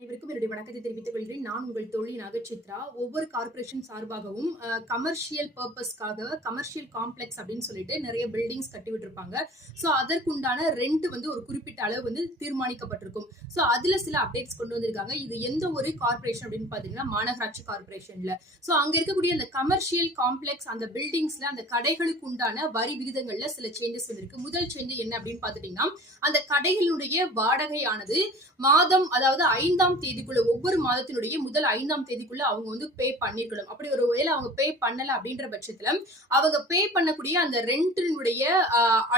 அனைவருக்கும் என்னுடைய வணக்கத்தை தெரிவித்துக் கொள்கிறேன். நான் உங்கள் தோழி நாகசித்ரா. ஒவ்வொரு கார்ப்பரேஷன் சார்பாகவும் கமர்ஷியல் பர்ப்பஸ்க்காக கமர்ஷியல் காம்ப்ளெக்ஸ் அப்படின்னு சொல்லிட்டு நிறைய பில்டிங்ஸ் கட்டி விட்டுருப்பாங்க. ஸோ அதற்குண்டான ரெண்ட் வந்து ஒரு குறிப்பிட்ட அளவு வந்து தீர்மானிக்கப்பட்டிருக்கும். ஸோ அதுல சில அப்டேட்ஸ் கொண்டு வந்திருக்காங்க. இது எந்த ஒரு கார்ப்பரேஷன் அப்படின்னு பாத்தீங்கன்னா மாநகராட்சி கார்ப்பரேஷன்ல. ஸோ அங்க இருக்கக்கூடிய அந்த கமர்ஷியல் காம்ப்ளெக்ஸ் அந்த பில்டிங்ஸ்ல அந்த கடைகளுக்கு உண்டான வரி விகிதங்கள்ல சில சேஞ்சஸ் வந்திருக்கு. முதல் சேஞ்ச் என்ன அப்படின்னு பாத்துட்டீங்கன்னா அந்த கடைகளுடைய வாடகையானது மாதம் அதாவது 5ஆம் தேதிக்குள்ள ஒவ்வொரு மாதத்தினுடைய முதல் 5ஆம் தேதிக்குள்ள அவங்க வந்து பே பண்ணிருக்கணும். அப்படி ஒரு வேளை அவங்க பே பண்ணல அப்படின்ற பட்சத்துல அவங்க பே பண்ணக்கூடிய அந்த ரெண்டினுடைய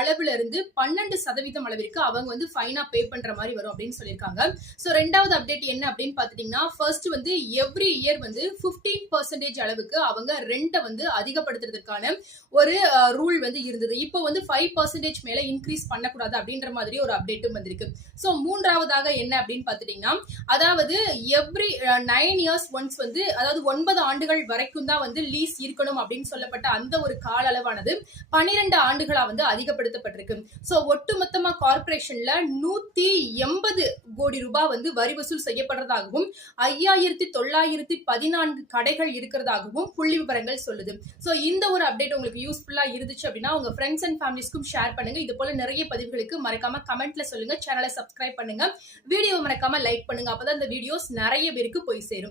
அளவுல இருந்து 12% அளவிற்கு அவங்க வந்து ஃபைனா பே பண்ற மாதிரி வரும் அப்படின்னு சொல்லியிருக்காங்க. சோ ரெண்டாவது அப்டேட் என்ன அப்படின்னு பாத்துட்டீங்கன்னா ஃபர்ஸ்ட் வந்து எவ்ரி இயர் வந்து 15% அளவுக்கு அவங்க ரெண்ட வந்து அதிகப்படுத்துறதுக்கான ஒரு ரூல் வந்து இருந்தது. இப்போ வந்து 5% மேல இன்க்ரீஸ் பண்ணக்கூடாது அப்படின்ற மாதிரி ஒரு அப்டேட்டும் வந்திருக்கு. சோ மூன்றாவதாக என்ன அப்படின்னு பாத்துட்டீங்கன்னா அதாவது எவ்ரி 9 இயர்ஸ் ஒன்ஸ் வந்து அதாவது 9 ஆண்டுகள் வரைக்கும் தான் வந்து லீஸ் இருக்கணும் அப்படின்னு சொல்லப்பட்ட அந்த ஒரு கால அளவானது 12 ஆண்டுகளா வந்து அதிகப்படுத்தப்பட்டிருக்கு. சோ ஒட்டுமொத்தமா கார்ப்பரேஷன்ல 180 கோடி ரூபாய் வந்து வரி வசூல் செய்யப்படுறதாகவும் 5914 கடைகள் இருக்கிறதாகவும் புள்ளி விவரங்கள் சொல்லுது. சோ இந்த ஒரு அப்டேட் உங்களுக்கு யூஸ்ஃபுல்லா இருந்துச்சு அப்படின்னா உங்க ஃப்ரெண்ட்ஸ் அண்ட் ஃபேமிலிஸ்க்கும் ஷேர் பண்ணுங்க. இது போல நிறைய பதிவுகளுக்கு மறக்காம கமெண்ட்ல சொல்லுங்க. சேனலை சப்ஸ்கிரைப் பண்ணுங்க. வீடியோ மறக்காம லைக் பண்ணுங்க. அப்பதான் இந்த வீடியோஸ் நிறைய பேருக்கு போய் சேரும்.